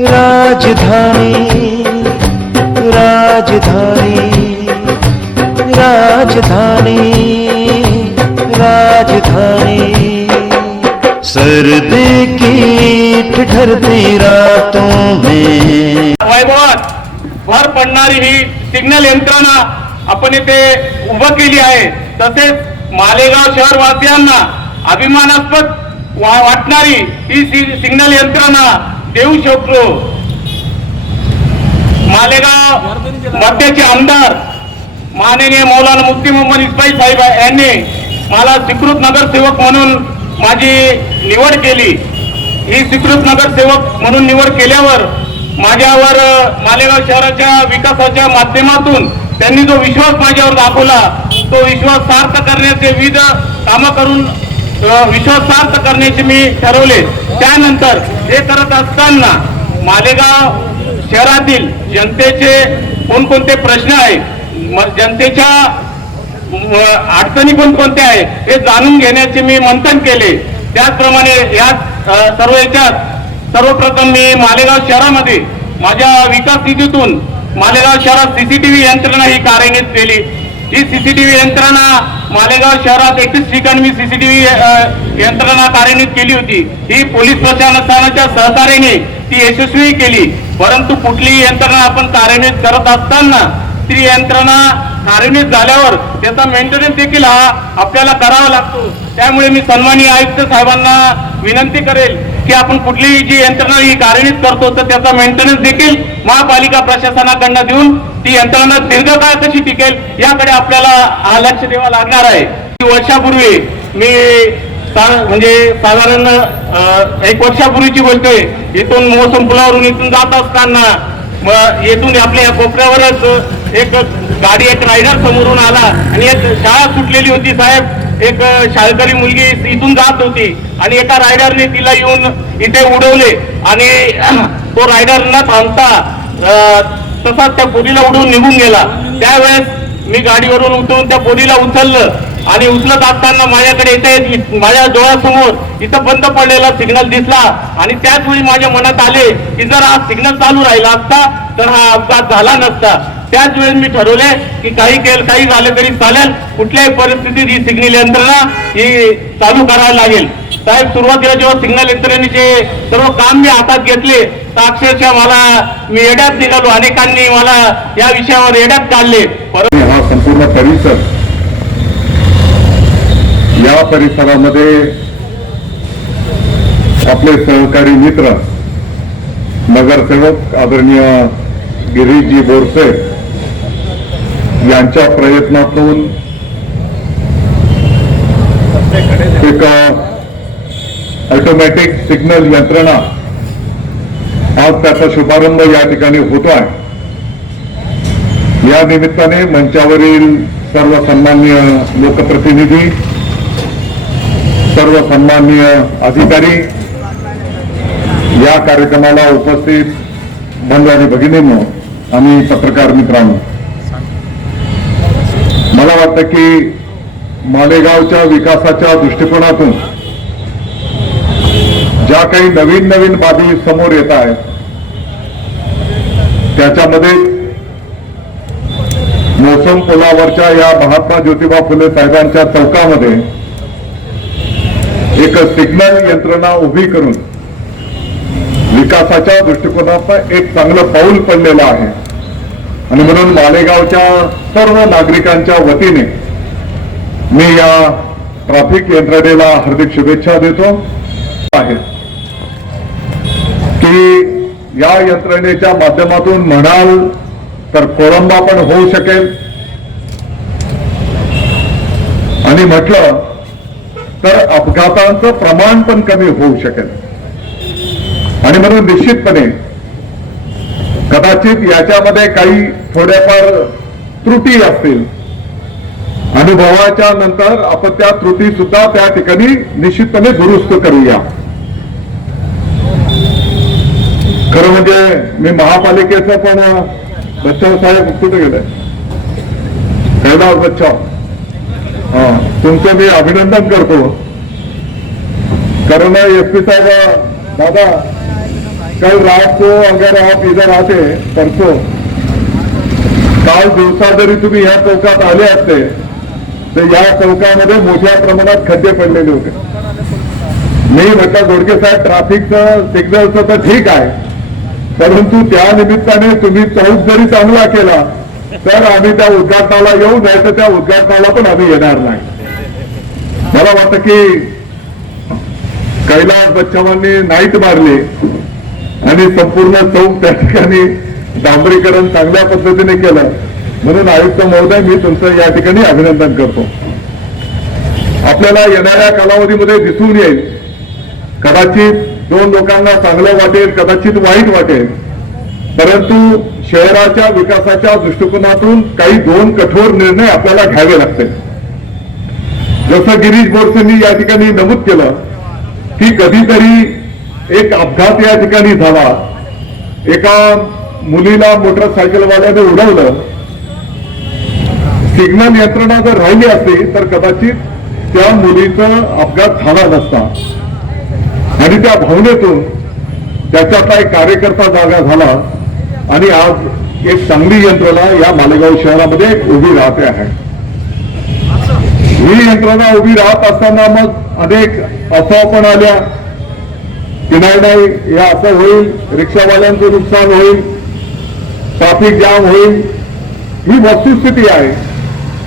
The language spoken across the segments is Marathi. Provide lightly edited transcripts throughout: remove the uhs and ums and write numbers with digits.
राजधानी राजधानी राजधानी राजधानी सर्दी की ठिठुरती रातों में वैभवात भर पडणारी ही सिग्नल यंत्रणा आपण इथे उभं केली आहे। तसेच मालेगाव शहरवासियांना अभिमानास्पद वाटणारी ही सिग्नल यंत्रणा देऊ शकतो। मालेगाव मध्याचे आमदार माननीय मौलाना मुफ्ती मोहम्मद इस्माईल साहेब यांनी मला स्वीकृत नगरसेवक म्हणून माझी निवड केली। ही स्वीकृत नगरसेवक म्हणून निवड केल्यावर माझ्यावर मालेगाव शहराच्या विकासाच्या माध्यमातून त्यांनी जो विश्वास माझ्यावर दाखवला तो विश्वास सार्थ करण्याचे विविध कामं करून विश्वास सार्थ करण्याचे मी ठरवले। त्यानंतर हे करत असताना मालेगाव शहरातील जनतेचे कोणकोणते प्रश्न आहेत, जनतेच्या अडचणी कोणकोणत्या आहेत हे जाणून घेण्याचे मी मंथन केले। त्याचप्रमाणे या सर्व याच्यात सर्वप्रथम मी मालेगाव शहरामध्ये माझ्या विकास निधीतून मालेगाव शहरात सीसीटीव्ही यंत्रणा ही कार्यान्वित केली। ही सीसीटीव्ही यंत्रणा मालेगाव शहरात 31 ठिकाणी मी सीसीटीव्ही यंत्रणा कार्यान्वित केली होती। ही पोलीस प्रशासनाच्या सहकार्याने ती यशस्वी केली। परंतु कुठलीही यंत्रणा आपण कार्यान्वित करत असताना ती यंत्रणा कार्यान्वित झाल्यावर त्याचा मेंटेनन्स देखील हा आपल्याला करावा लागतो। त्यामुळे मी सन्माननीय आयुक्त साहेबांना विनंती करेल की आपण कुठलीही जी यंत्रणा ही कार्यान्वित करतो तर त्याचा मेंटेनन्स देखील महापालिका प्रशासनाकडून देऊन ती यंत्रणा दीर्घकाळ कशी टिकेल याकडे आपल्याला लक्ष द्यावं लागणार आहे। वर्षापूर्वी मी म्हणजे साधारण 1 वर्षापूर्वीची गोष्ट इथून मोसम पुलावरून इथून जात असताना येथून आपल्या या कोपऱ्यावरच एक गाडी एक रायडर समोरून आला आणि एक शाळा सुटलेली होती साहेब। एक शाळकरी मुलगी इथून जात होती आणि एका रायडरने तिला येऊन इथे उडवले आणि तो रायडर न थांबता तसाच त्या पोरीला उडवून निघून गेला। त्यावेळेस मी गाडीवरून उतरून त्या पोरीला उचललं आणि उचलत असताना माझ्याकडे इथे माझ्या डोळ्यासमोर इथं बंद पडलेला सिग्नल दिसला आणि त्याच वेळी माझ्या मनात आले की जर हा सिग्नल चालू राहिला असता तर हा अपघात झाला नसता। त्याच वेळेस मी ठरवले की काही झालं तरी चालेल, कुठल्याही परिस्थितीत ही सिग्नल यंत्रणा ही चालू करावी लागेल। साहेब सुरुवातीला जेव्हा सिग्नल यंत्रणेचे सर्व काम मी हातात घेतले तर अक्षरशः मला मी येड्यात निघालो। अनेकांनी मला या विषयावर येड्यात काढले। परंतु हा संपूर्ण परिसर या परिसरामध्ये आपले सहकारी मित्र नगरसेवक आदरणीय गिरीशजी बोरसे यांच्या प्रयत्नातून एक ऑटोमॅटिक सिग्नल यंत्रणा आज त्याचा शुभारंभ या ठिकाणी होतो आहे। या निमित्ताने मंचावरील सर्व सन्माननीय लोकप्रतिनिधी, सर्व सन्माननीय अधिकारी, या कार्यक्रमाला उपस्थित बंधू आणि भगिनींनो आणि पत्रकार मित्रांनो, मला वाटतं की मालेगावच्या विकासाच्या दृष्टिकोनातून ज्या काही नवीन बाबी समोर येत आहेत त्याच्यामध्ये मोसम पुलावरच्या या महात्मा ज्योतिबा फुले साहेबांच्या चौकामध्ये एक सिग्नल यंत्रणा उभी करून विकासाच्या दृष्टिकोनातून एक चांगलं पाऊल पडलेलं आहे आणि म्हणून मालेगावच्या सर्व नागरिकांच्या वतीने मी या ट्रॅफिक यंत्रणेला हार्दिक शुभेच्छा देतो आहे की या यंत्रणेच्या माध्यमातून म्हणाल तर खोळंबा पण होऊ शकेल आणि म्हटलं तर अपघातांचं प्रमाण पण कमी होऊ शकेल आणि म्हणून निश्चितपणे कदाचित याच्यामध्ये काही थोड्याफार त्रुटी असतील। अनुभवाच्या नंतर आपण त्या त्रुटी सुद्धा त्या ठिकाणी निश्चितपणे दुरुस्त करूया। खरं म्हणजे मी महापालिकेचं पण बच्चाव साहेब कुठे गेले कैलास बच्चाव, तुमचं मी अभिनंदन करतो कारण एसपी साहेब दादा कल रात को अगर आप इधर आते परसों, काल दिवसा जरी तुम्ही या चौकात आले असते तर या चौकामध्ये मोठ्या प्रमाणात खड्डे पडलेले होते. मी म्हटलं घोडके साहेब ट्रॅफिकचं सिग्नलचं तर ठीक आहे, परंतु त्या निमित्ताने तुम्ही चौक जरी चांगला केला तर आम्ही त्या उद्घाटनाला येऊ, नाही तर त्या उद्घाटनाला पण आम्ही येणार नाही. मला वाटतं की कैलास बच्चवांनी नाईट मारली आणि संपूर्ण चौक त्या ठिकाणी डांबरीकरण चांगल्या पद्धतीने केलं, म्हणून आयुक्त महोदय मी तुमचं या ठिकाणी अभिनंदन करतो. आपल्याला येणाऱ्या कालावधीमध्ये दिसून येईल, कदाचित दोन लोकांना चांगलं वाटेल, कदाचित वाईट वाटेल, परंतु शहराच्या विकासाच्या दृष्टिकोनातून काही दोन कठोर निर्णय आपल्याला घ्यावे लागतील. जसं गिरीश बोरसेंनी या ठिकाणी नमूद केलं की कधीतरी एक अपघात या ठिकाणी झाला, एका मुलीला मोटरसायकलवाल्याने उडवलं. सिग्नल यंत्रणा जर राहिली असती तर कदाचित त्या मुलीचा अपघात झाला नसता आणि त्या भावनेतून त्याच्यातला एक कार्यकर्ता जागा झाला आणि आज एक चांगली यंत्रणा या मालेगाव शहरामध्ये उभी राहते आहे. ही यंत्रणा उभी राहत असताना मग अनेक अफवा पण आल्या की नाही या असं होईल, रिक्षावाल्यांचं नुकसान होईल, ट्रॅफिक जाम होईल. ही वस्तुस्थिती आहे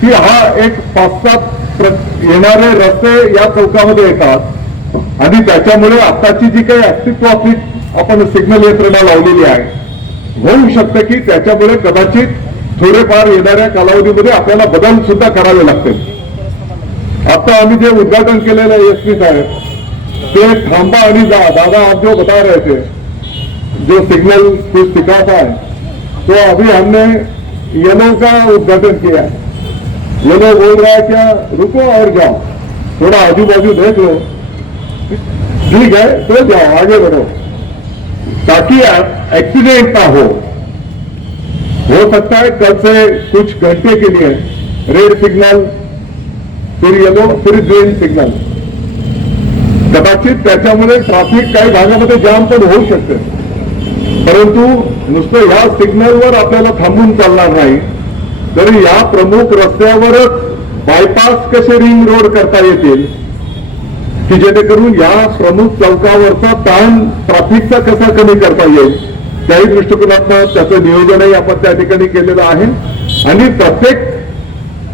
की हा एक 5-7 येणारे रस्ते या चौकामध्ये येतात आणि त्याच्यामुळे आताची जी काही अस्तित्वाची आपण सिग्नल यंत्रणा लावलेली आहे, होऊ शकतं की त्याच्यामुळे कदाचित थोडेफार येणाऱ्या कालावधीमध्ये आपल्याला बदल सुद्धा करावे लागतील. आता आम्ही जे उद्घाटन केलेलं आहे एसपी साहेब, ते थांबा आणि जा, दादा आप जो बता रहे थे, जो सिग्नल कुछ दिखाता है, तो अभी हमने येलो का उद्घाटन किया. येलो बोल रहा है क्या रुको और जाओ, थोड़ा आजू बाजू देख लो, ठीक है तो जाओ आगे बढ़ो, ताकि एक्सीडेंट ना हो सकता है कल से कुछ घंटे के लिए रेड सिग्नल, फिर येलो, फिर ग्रीन सिग्नल, कदाचित त्याच्यामुळे ट्रॅफिक काही भागामध्ये जाम पण होऊ शकते. परंतु नुसतं ह्या सिग्नलवर आपल्याला थांबून चालणार नाही, तर या प्रमुख रस्त्यावरच बायपास कसे रिंग रोड करता येतील की जेणेकरून या प्रमुख चौकावरचा ताण ट्रॅफिकचा कसा कमी करता येईल, त्याही दृष्टिकोनातून त्याचं नियोजनही आपण त्या ठिकाणी केलेलं आहे. आणि प्रत्येक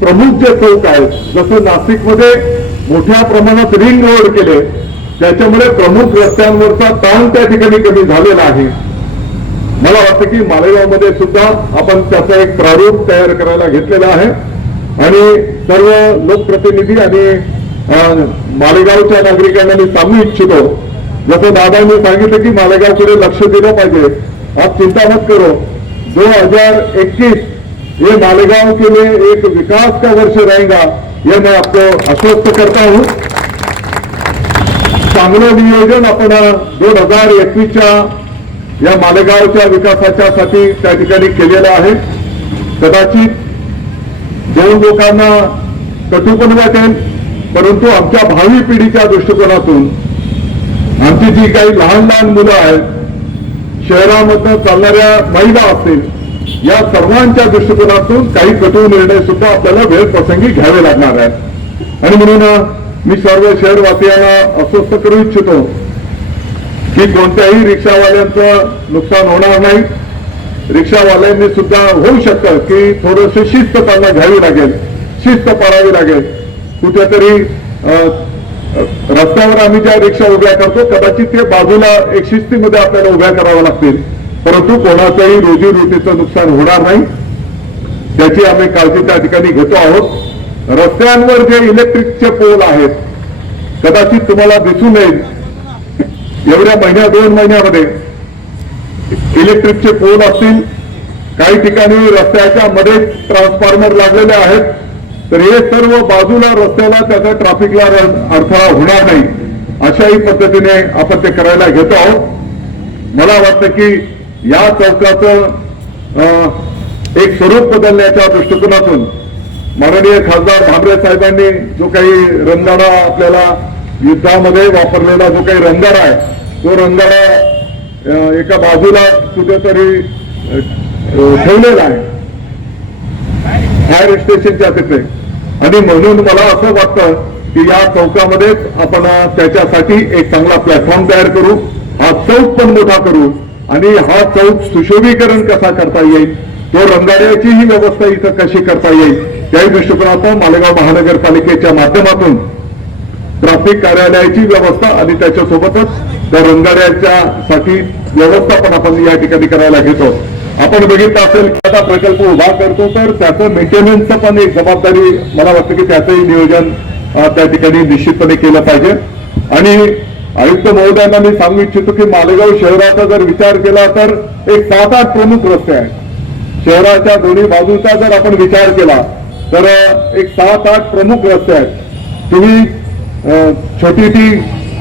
प्रमुख जे चौक आहेत, जसं नाशिकमध्ये मोठ्या प्रमाणात रिंग रोड केले, त्याच्यामुळे प्रमुख रस्त्यांवरचा ताण त्या ठिकाणी कमी झालेला आहे. मला वाटतं की मालेगावमध्ये सुद्धा आपण त्याचा एक प्रारूप तयार करायला घेतलेला आहे आणि सर्व लोकप्रतिनिधी आणि मालेगावच्या नागरिकांना मी सांगू इच्छितो, जसं दादांनी सांगितलं की मालेगावकडे लक्ष दिलं पाहिजे. आप चिंता मत करो, 2021 ये मालेगांव के लिए एक विकास का वर्ष रहेगा, ये मैं आपको आश्वस्त करता हूं. चांगलं नियोजन आपण 2021च्या या मालेगावच्या विकासाच्या साठी त्या ठिकाणी केलेलं आहे. कदाचित दोन लोकांना कटू पण वाटेल, परंतु आमच्या भावी पिढीच्या दृष्टिकोनातून आमची जी काही लहान लहान मुलं आहेत, शहरामधून चालणाऱ्या महिला असतील, या सर्वांच्या दृष्टिकोनातून काही कठोर निर्णय सुद्धा आपल्याला वेळ प्रसंगी घ्यावे लागणार आहेत. आणि म्हणून मी सर्व शहरवासियांना आश्वस्त करू इच्छितो की कोणत्याही रिक्षावाल्यांचं नुकसान होणार नाही. रिक्षावाल्यांनी सुद्धा होऊ शकतं की थोडंसं शिस्त त्यांना घ्यावी लागेल, शिस्त पाळावी लागेल. कुठेतरी रस्त्यावर आम्ही ज्या रिक्षा उभ्या करतो, कदाचित ते बाजूला एक शिस्तीमध्ये आपल्याला उभ्या कराव्या लागतील, परंतु कोणाचंही रोजीरोटीचं नुकसान होणार नाही त्याची आम्ही काळजी त्या ठिकाणी घेतो आहोत. रस्त्यांवर जे इलेक्ट्रिकचे पोल आहेत, कदाचित तुम्हाला दिसून येईल एवढ्या महिन्या 2 महिन्यामध्ये इलेक्ट्रिकचे पोल असतील, काही ठिकाणी रस्त्याच्या मध्ये ट्रान्सफॉर्मर लागलेले आहेत, तर हे सर्व बाजूला रस्त्याला त्याचा ट्रॅफिकला अडथळा होणार नाही अशाही पद्धतीने आपण ते करायला घेतो आहोत. मला वाटतं की या चौकाचं एक स्वरूप बदलण्याच्या दृष्टिकोनातून माननीय खासदार भामरे साहेबांनी जो काही रणगाडा आपल्याला युद्धामध्ये वापरलेला जो काही रणगाडा आहे, तो रणगाडा एका बाजूला कुठेतरी ठेवलेला आहे फायर स्टेशनच्या तिथे, आणि म्हणून मला असं वाटतं की या चौकामध्येच आपण त्याच्यासाठी एक चांगला प्लॅटफॉर्म तयार करू, हा चौक पण मोठा करू, आणि हा चौक सुशोभीकरण कसा करता येईल, तो रंगाऱ्याची ही व्यवस्था इथं कशी करता येईल, त्याही दृष्टिकोनातून मालेगाव महानगरपालिकेच्या माध्यमातून ट्रॅफिक कार्यालयाची व्यवस्था आणि त्याच्यासोबतच त्या रंगाऱ्याच्या साठी व्यवस्थापन आपण या ठिकाणी करायला घेतो. आपण बघितलं असेल की आता प्रकल्प उभा करतो तर त्याचं मेंटेनन्सचं पण एक जबाबदारी मला वाटतं की त्याचंही नियोजन त्या ठिकाणी निश्चितपणे केलं पाहिजे. आणि आयुक्त महोदयांना मी सांगू इच्छितो की मालेगाव शहराचा जर विचार केला तर एक 7-8 प्रमुख रस्ते आहेत. शहराच्या दोन्ही बाजूचा जर आपण विचार केला तर एक 7-8 प्रमुख रस्ते आहेत. तुम्ही छोटी ती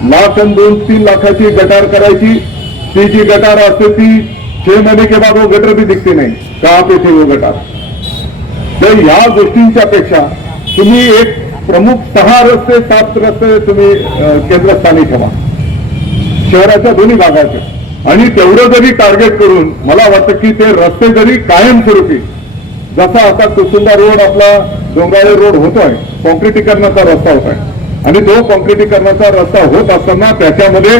लाख आणि 2-3 लाखाची गटार करायची, ती जी गटार असते ती 6 महीने के बाद वो गटर भी दिखती नहीं, कहाँ पे थी वो गटार. तर ह्या गोष्टींच्या पेक्षा तुम्ही एक प्रमुख 6 रस्ते 7 रस्ते तुम्ही केंद्रस्थानी ठेवा शहराच्या दोन्ही भागाचे, आणि तेवढं जरी टार्गेट करून मला वाटतं की ते रस्ते जरी कायमस्वरूपी, जसा आता कुसुंबा रोड आपला डोंगराळे रोड होतोय, कॉन्क्रिटीकरणाचा रस्ता होत आहे, आणि तो कॉन्क्रिटीकरणाचा रस्ता होत असताना त्याच्यामध्ये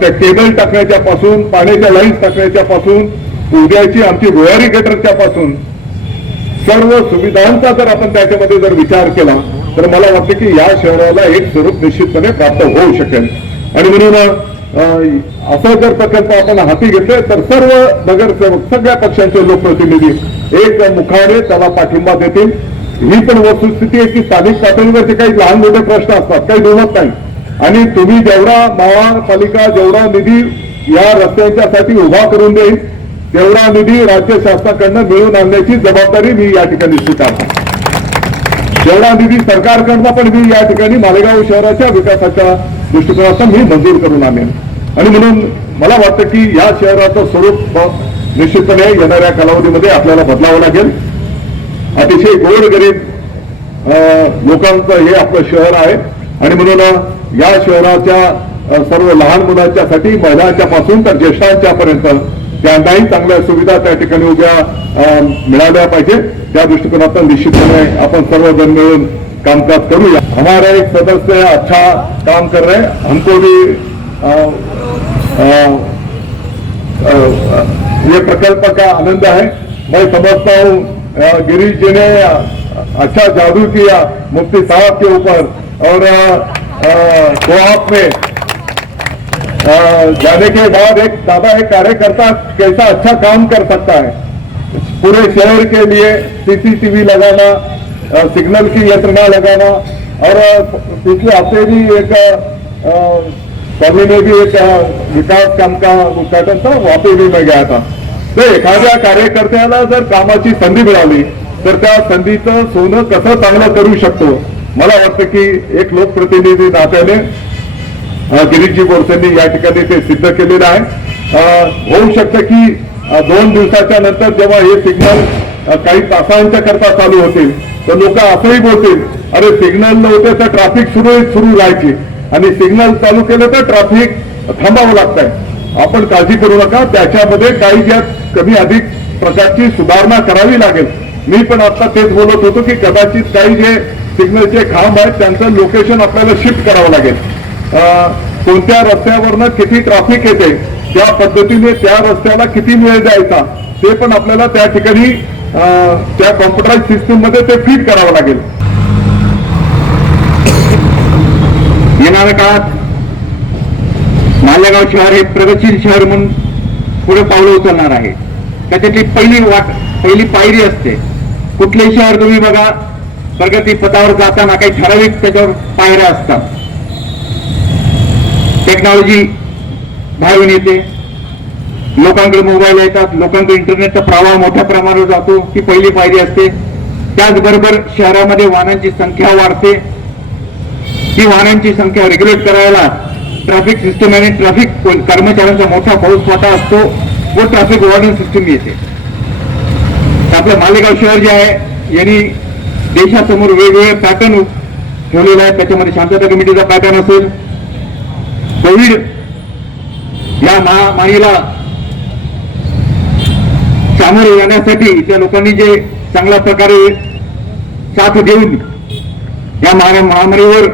त्या केबल टाकण्याच्या पासून, पाण्याच्या लाईन्स टाकण्याच्या पासून, उद्याची आमची भुयारी गटरच्या पासून सर्व सुविधांचा जर आपण त्याच्यामध्ये जर विचार केला तर मला वाटतं की या शहराला एक स्वरूप निश्चितपणे प्राप्त होऊ शकेल. आणि म्हणून असं जर प्रकल्प आपण हाती घेतले तर सर्व नगरसेवक, सगळ्या पक्षांचे लोकप्रतिनिधी एक मुखाने त्याला पाठिंबा देतील. ही पण वस्तुस्थिती आहे की स्थानिक पातळीवरचे काही लहान मोठे प्रश्न असतात, काही दुमत नाही, आणि तुम्ही जेवढा महापालिका जेवढा निधी या रस्त्यांच्यासाठी उभा करून देईल तेवढा निधी राज्य शासनाकडनं मिळवून आणण्याची जबाबदारी मी या ठिकाणी स्वीकारतो. जेवढा निधी सरकारकडनं पण मी या ठिकाणी मालेगाव शहराच्या विकासाच्या दृष्टिकोनातून मी मंजूर करून आणेन. आणि म्हणून मला वाटतं की या शहराचं स्वरूप निश्चितपणे येणाऱ्या कालावधीमध्ये आपल्याला बदलावं लागेल. अतिशय गोरगरीब लोकांचं हे आपलं शहर आहे, आणि म्हणून या शहराच्या सर्व लहान मुलांच्यासाठी, महिलांच्या पासून तर ज्येष्ठांच्या पर्यंत त्यांनाही चांगल्या सुविधा त्या ठिकाणी उद्या मिळाल्या पाहिजे. त्या दृष्टिकोनातून निश्चितपणे आपण सर्वजण मिळून कामकाज करूया. हमारा एक सदस्य अच्छा काम कर रहे हैं, हमको भी ये प्रकल्प का आनंद है. मैं समझता हूँ गिरीश जी ने अच्छा जादू किया मुफ्ती साहब के ऊपर, और कोऑप में जाने के बाद एक दादा एक कार्यकर्ता कैसा अच्छा काम कर सकता है. पूरे शहर के लिए सीसीटीवी लगाना, सिग्नल की यंत्रणा लगाना, और पिछले हफ्ते भी एक कॉलोनी में भी एक विकास काम का उद्घाटन था, वहां पे भी मैं गया था. तर एखाद्या कार्यकर्त्याला जर कामाची संधी मिळाली तर त्या संधीचं सोनं कसं चांगलं करू शकतो, मला वाटतं की एक लोकप्रतिनिधी नात्याने गिरीशजी बोरसेंनी या ठिकाणी ते सिद्ध केलेलं आहे. होऊ शकतं की 2 दिवसाच्या नंतर जेव्हा हे सिग्नल काही तासांच्या करता चालू होतील तर लोक असंही बोलतील, अरे सिग्नल नव्हते तर ट्रॅफिक सुरू राहायची, आणि सिग्नल चालू केलं तर ट्रॅफिक थांबावं लागतंय. आपण काळजी करू नका, त्याच्यामध्ये काही ज्या कमी अधिक प्रकारची सुधारणा करावी लागेल. मी पण आता तेच बोलत होतो की कदाचित काही जे सिग्नलचे खांब आहेत त्यांचं लोकेशन आपल्याला शिफ्ट करावं लागेल. कोणत्या रस्त्यावरनं किती ट्रॅफिक येते त्या पद्धतीने त्या रस्त्याला किती वेळ द्यायचा ते पण आपल्याला त्या ठिकाणी त्या कॉम्प्युटराइज सिस्टीम मध्ये ते फीड करावं लागेल. येणाऱ्या काळात मालेगाव शहर हे प्रगतशील शहर म्हणून पुढे पावलं उचलणार आहे. त्याच्यातली पहिली पायरी असते. कुठलेही शहर तुम्ही बघा, प्रगती पथावर जाताना काही ठराविक त्याच्यावर पायऱ्या असतात. टेक्नॉलॉजी बाहेरून येते, लोकांकडे मोबाईल येतात, लोकांकडे इंटरनेटचा प्रवाह मोठ्या प्रमाणावर जातो, ही पहिली पायरी असते. त्याचबरोबर शहरामध्ये वाहनांची संख्या वाढते. ही वाहनांची संख्या रेग्युलेट करायला ट्रॅफिक सिस्टम आणि ट्रॅफिक कर्मचाऱ्यांचा मोठा फौजफाटा असतो व ट्रॅफिक वॉर्डन सिस्टम येते. आपलं मालेगाव शहर जे आहे यांनी देशासमोर वेगवेगळे पॅटर्न ठेवलेले आहेत. त्याच्यामध्ये शांतता कमिटीचा पॅटर्न असेल, कोविड या महामारीला सामोरे जाण्यासाठी त्या लोकांनी जे चांगल्या प्रकारे साथ देऊन या महामारीवर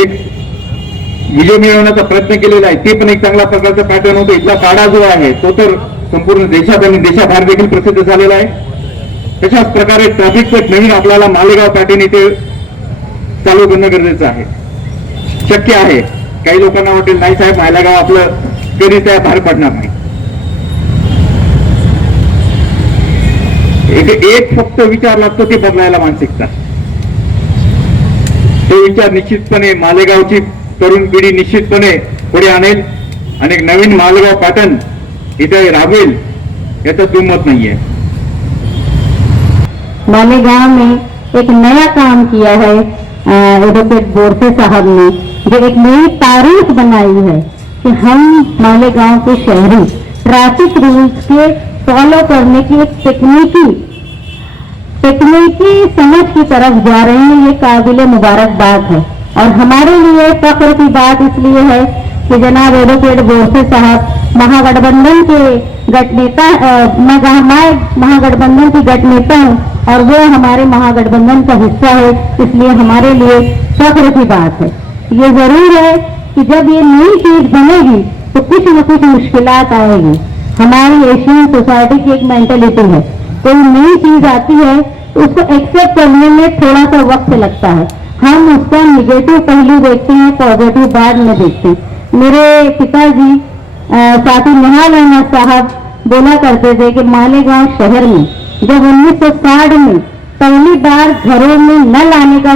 एक विजय मिळवण्याचा प्रयत्न केलेला आहे, ते पण एक चांगल्या प्रकारचं पॅटर्न होतं. इथला काढा जो आहे तो तर संपूर्ण देशात आणि देशाबाहेर देखील प्रसिद्ध झालेला आहे. तशाच प्रकारे ट्रॅफिक पेट नवीन आपल्याला मालेगाव पॅटर्न इथे चालू करणं गरजेचं आहे. शक्य आहे. काही लोकांना वाटेल नाही साहेब मालेगाव आपलं कधीच त्या बाहेर पडणार नाही. एक फक्त विचार लागतो ते बदलायला मानसिकता. तो विचार निश्चितपणे मालेगावची तरुण पिढी निश्चितपणे पुढे आणेल आणि एक नवीन मालेगाव पॅटर्न इथे राबवेल याचं दुमत नाहीये. मालेगांव में एक नया काम किया है एडवोकेट बोरसे साहब ने, जो एक नई तारीख बनाई है कि हम मालेगांव के शहरी ट्रैफिक रूल्स के फॉलो करने की एक तकनीकी समझ की तरफ जा रहे हैं. ये काबिल मुबारकबाद है और हमारे लिए फख्र की बात इसलिए है कि जनाब एडवोकेट बोरसे साहब महागठबंधन के गठनेता, मैं महागठबंधन की गठनेता हूँ और वो हमारे महागठबंधन का हिस्सा है, इसलिए हमारे लिए फख्र की बात है. ये जरूर है कि जब ये नई चीज बनेगी तो कुछ न कुछ मुश्किलात आएगी. हमारी एशियन सोसाइटी की एक मेंटेलिटी है, कोई नई चीज आती है तो उसको एक्सेप्ट करने में थोड़ा सा वक्त लगता है. हम उसका निगेटिव पहलू देखते हैं, पॉजिटिव बाद में देखते हैं. मेरे पिताजी साथी निहाल अहमद साहब बोला करते थे कि मालेगांव शहर में जब 1960 में पहली बार घरों में नल आने का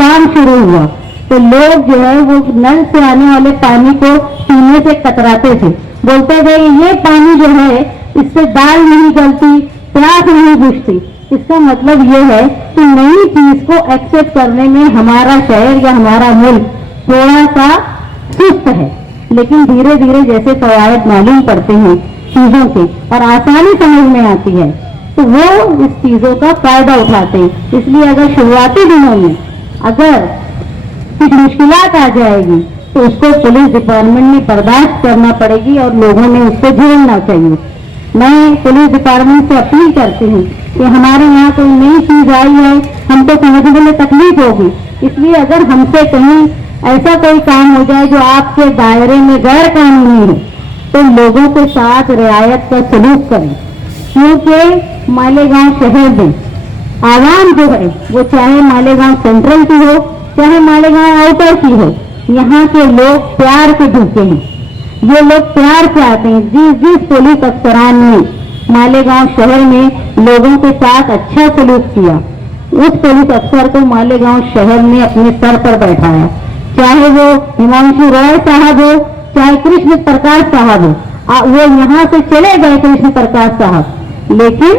काम शुरू हुआ तो लोग जो है वो नल से आने वाले पानी को पीने से कतराते थे. बोलते थे ये पानी जो है इससे दाल नहीं गलती, प्यास नहीं बुझती. इसका मतलब ये है कि नई चीज को एक्सेप्ट करने में हमारा शहर या हमारा मुल्क थोड़ा सा सुस्त है. लेकिन धीरे धीरे जैसे फवायद मालूम पड़ते हैं चीजों के और आसानी समझ में आती है तो वो इस चीजों का फायदा उठाते हैं. इसलिए अगर शुरुआती दिनों में अगर कुछ मुश्किलात आ जाएगी तो उसको पुलिस डिपार्टमेंट में बर्दाश्त करना पड़ेगी और लोगों ने उसको झेलना चाहिए. मैं पुलिस डिपार्टमेंट से अपील करती हूँ कि हमारे यहाँ कोई नई चीज आई है, हमको समझने में तकलीफ होगी, इसलिए अगर हमसे कहीं ऐसा कोई काम हो जाए जो आपके दायरे में गैर कानूनी है तो लोगों के साथ रियायत का सलूक करें. क्योंकि मालेगांव शहर में आवाम जो है वो चाहे मालेगांव सेंट्रल की हो चाहे मालेगांव आउटर की हो, यहाँ के लोग प्यार के भूखे हैं. ये लोग प्यार चाहते हैं. जिस पुलिस अफसरान ने मालेगांव शहर में लोगों के साथ अच्छा सलूक किया उस पुलिस अफसर को मालेगांव शहर ने अपने सर पर बैठाया. चाहे वो हिमांशु रॉय साहब हो चाहे कृष्ण प्रकाश साहब हो, वो यहाँ से चले गए कृष्ण प्रकाश साहब, लेकिन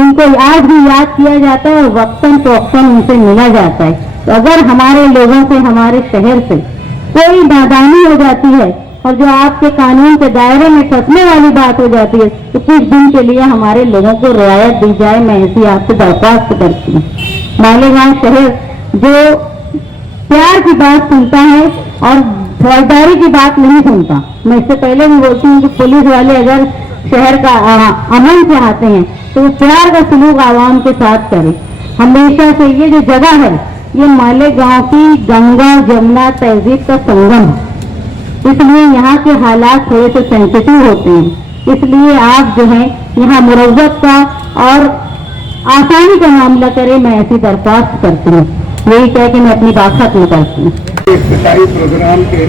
उनको आज भी याद किया जाता है और वक्तन फौक्तन उनसे मिला जाता है. तो अगर हमारे लोगों से हमारे शहर से कोई नादानी हो जाती है और जो आपके कानून के दायरे में फंसने वाली बात हो जाती है तो कुछ दिन के लिए हमारे लोगों को रियायत दी जाए. मैं ऐसी आपसे दरख्वास्त करती हूँ. मालेगांव शहर जो प्यार की बात सुनता है और फौजदारी की बात नहीं सुनता. मैं इससे पहले भी बोलती हूँ कि पुलिस वाले अगर शहर का अमन चाहते हैं तो प्यार का सलूक आवाम के साथ करें. हमेशा से ये जो जगह है ये मालेगांव की गंगा जमुना तहजीब का संगम है, इसलिए यहाँ के हालात थोड़े से सेंसिटिव होते हैं. इसलिए आप जो है यहाँ मुरव्वत का और आसानी का मामला करें. मैं ऐसी दरख्वास्त करती हूँ. यही कह के मैं अपनी बात खत्म करती हूँ. इफ्तिताई प्रोग्राम के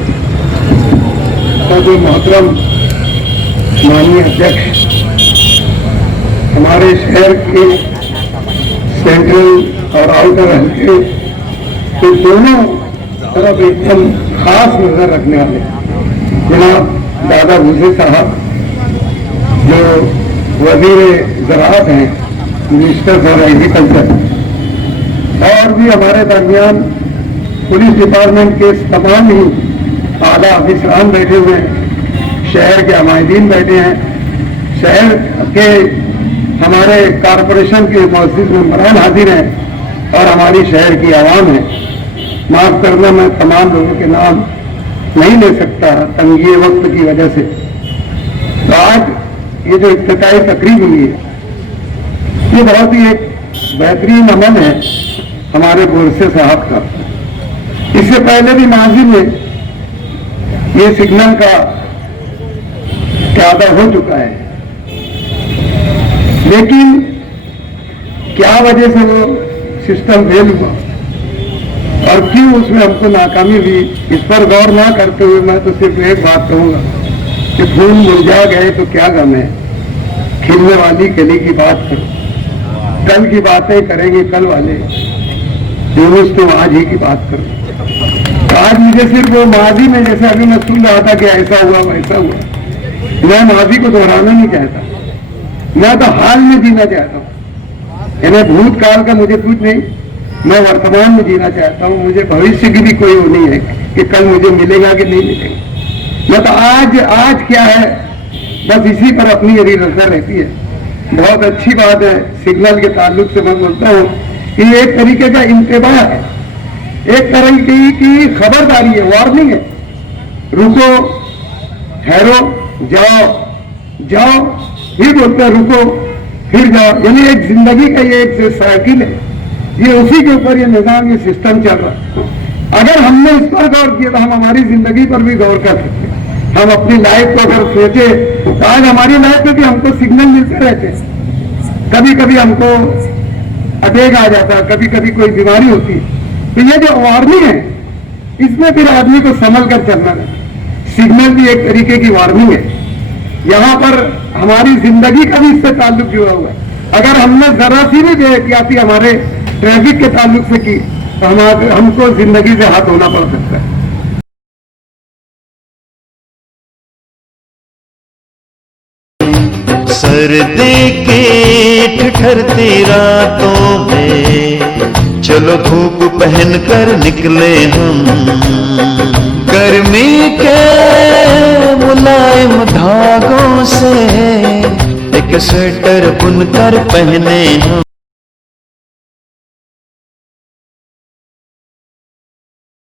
जो मोहतरम माननीय अध्यक्ष हमारे शहर के सेंट्रल और आउटर हल्के तो दोनों तरफ एकदम खास नजर रखने वाले जनाब दादा भूसे साहब जो वजीर ज़राअत हैं, मिनिस्टर फॉर एग्रीकल्चर, और भी हमारे दरमियान पुलिस डिपार्टमेंट के तमाम ही आला अफसरान बैठे हुए हैं, शहर के हमायदीन बैठे हैं, शहर के हमारे कारपोरेशन के मौजूद मेंबरान हाजिर हैं और हमारी शहर की आवाम है. माफ करना मैं तमाम लोगों के नाम नहीं ले सकता तंगी वक्त की वजह से। तो आज ये जो इफ्तिताई तकरीब हुई है, ये बहुत ही एक बेहतरीन अमल है हमारे बोरसे साहब का। इससे पहले भी माजी में ये सिग्नल का प्यादा हो चुका है, लेकिन क्या वजह से वो सिस्टम फेल हुआ और क्यों उसमें हमको नाकामी हुई, इस पर गौर ना करते हुए मैं तो सिर्फ एक बात कहूंगा कि फूल मुरझा गए तो क्या गम है, खिलने वाली कली की बात करो। कल की बातें करेंगे कल वाले, यूनुस तुम आज ही की बात करो। आज मुझे सिर्फ वो माजी में, जैसे अभी मैं सुन रहा था कि ऐसा हुआ वैसा हुआ, मैं माजी को दोहराना नहीं चाहता, मैं तो हाल में जीना चाहता हूँ। यानी भूतकाल का मुझे कुछ नहीं, मैं वर्तमान में जीना चाहता हूँ। मुझे भविष्य की भी कोई वो नहीं है कि कल मुझे मिलेगा कि नहीं मिलेगा। मैं तो आज क्या है बस इसी पर अपनी यदि नजर रहती है। बहुत अच्छी बात है सिग्नल के ताल्लुक से मैं बोलता हूँ कि ये एक तरीके का इंतबाह है, एक तरह की खबरदारी है, वार्निंग है। रुको, ठहरो, जाओ, फिर बोलते हैं रुको, फिर जाओ। यानी एक जिंदगी का ये एक साइकिल है, ये उसी के ऊपर ये निजाम, ये सिस्टम चल रहा है। अगर हमने इस पर गौर किया तो हम हमारी जिंदगी पर भी गौर कर सकते हैं। हम अपनी लाइफ को अगर सोचे तो आज हमारी लाइफ में भी हमको सिग्नल मिलते रहते हैं। कभी कभी हमको अटैक आ जाता है, कभी कभी कोई बीमारी होती है, तो ये जो वार्निंग है इसमें फिर आदमी को संभल कर चलना है। सिग्नल भी एक तरीके की वार्निंग है। यहाँ पर हमारी जिंदगी का भी इससे ताल्लुक जुड़ा हुआ है। अगर हमने जरा सी भी बेहतियाती हमारे ट्रैफिक के ताल्लुक से की तो हमको जिंदगी से हाथ धोना पड़ सकता है। सर्दी की ठिठुरती रातों में चलो धूप पहन कर निकले हम, गर्मी के मुलायम धागों से एक स्वेटर बुनकर पहने हम।